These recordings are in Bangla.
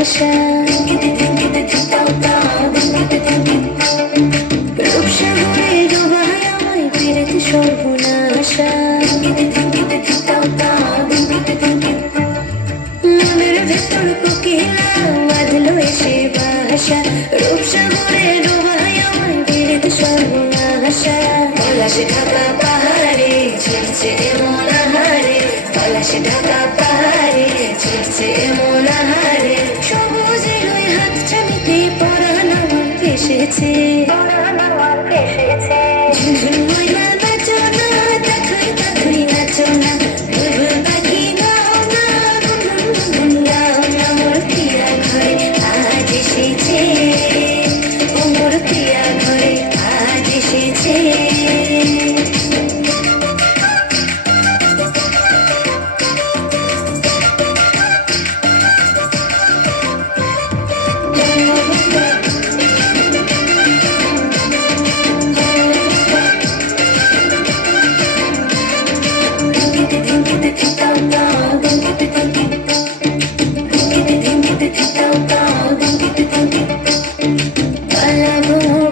আশা রূপসাগরে ডোবায় আমায় ফিরেতে সর্বনাশা মনের ভেতর কোকিলা বাঁধলো এসে বাসা রূপসাগরে ডোবায় আমায় ফিরেতে সর্বনাশা পলাশে ঢাকা পাহাড়ে ছুটছে মনাহারে পলাশে ঢাকা পাহাড়ে ছুটছে মনাহারে সবুজের ওই হাত চামিতে পরাণ আমার ভেসেছে ঝুঝুর ময়না নাচো না তাকাই তাকাই নাচো না বুলবুল পাখি গাও না গুনগুন গাও না মোর প্রিয়া ঘরে আজ এসেছে ও মোর প্রিয়া ঘরে আজ এসেছে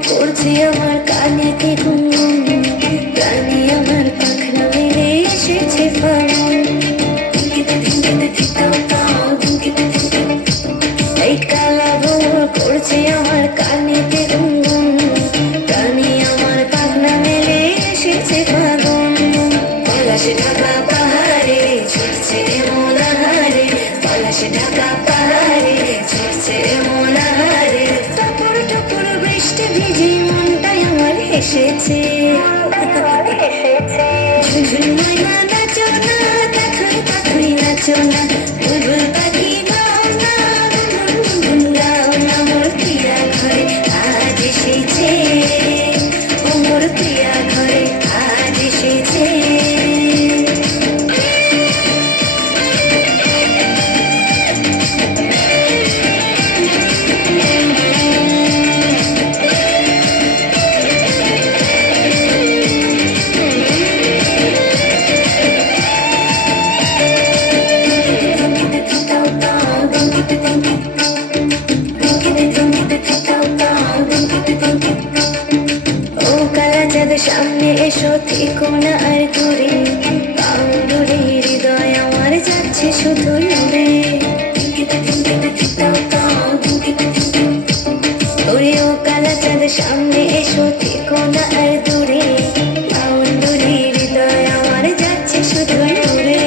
করছি আমার কানেতে গুনগুন প্রাণী আমার পাখনা মেলে এসেছে ফাগুন এই কালা ভোর করছে আমার কানেতে গুনগুন প্রাণী আমার পাখনা মেলে এসেছে ফাগুন পলাশে ঢাকা পাহাড়ে ছুটছে মনাহারে পলাশে ঢাকা পাহাড়ে ছুটছে মনাহারে টপর টপর বৃষ্টি ভিজে মনটাই আমার হেসেছে ঝুঝুর ময়না নাচো না তাকাই তাকাই নাচো না বুলবুল পাখি গাও না গুনগুন গাও না মোর প্রিয়া ঘরে আজ এসেছে ও মোর প্রিয়া ঘরে আজ এসেছে ও কালা চাঁদ সামনে এসো থেকো না আর দূরে দূরে হৃদয় আমার যাচ্ছে শুধু উড়ে ওরে ও কালা চাঁদ সামনে এসো থেকো না আর দূরে দূরে হৃদয় আমার যাচ্ছে শুধু উড়ে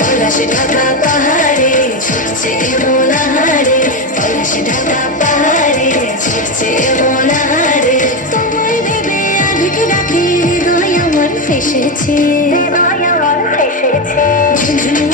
পলাশে ঢাকা পাহাড়ে ছুটছে মনাহারে পলাশে ঢাকা পাহাড়ে ছুটছে মনাহারে তোমায় ভেবে আধিক রাতে হৃদয় আমার ফেসেছে ঝুঝুর